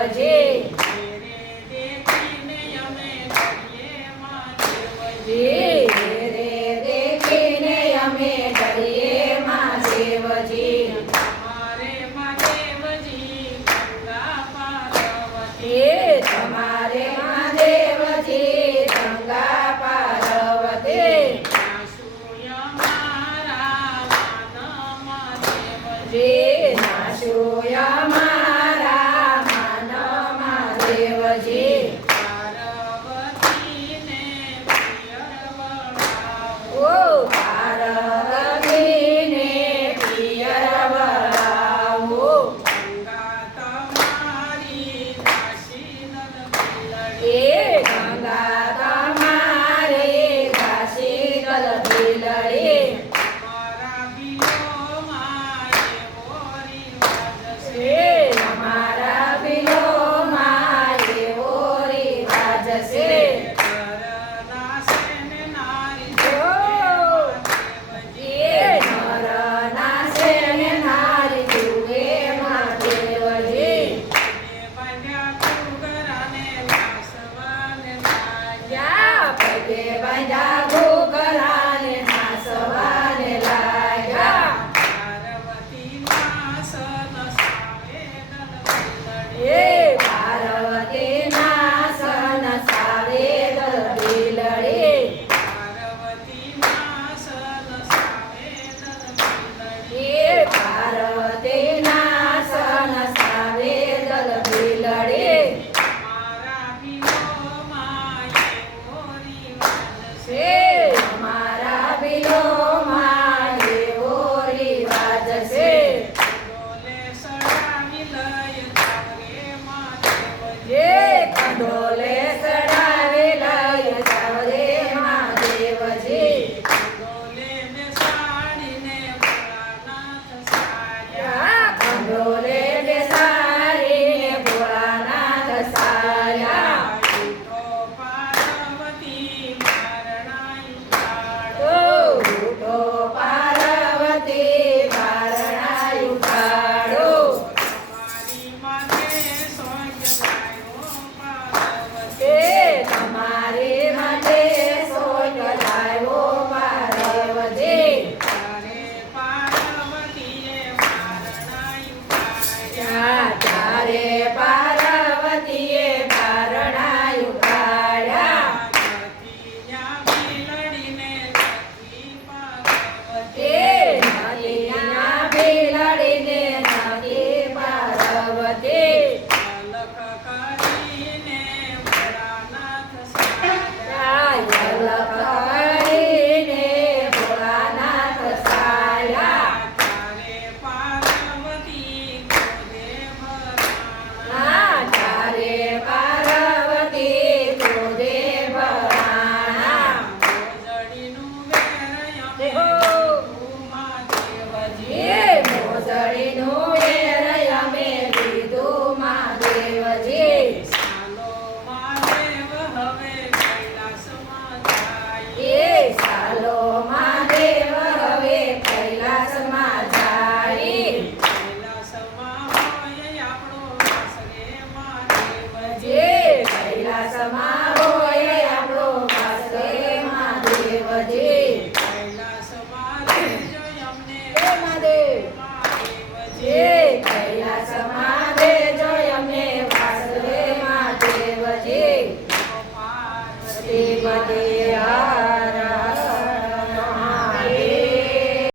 Lord gente. அருளாளே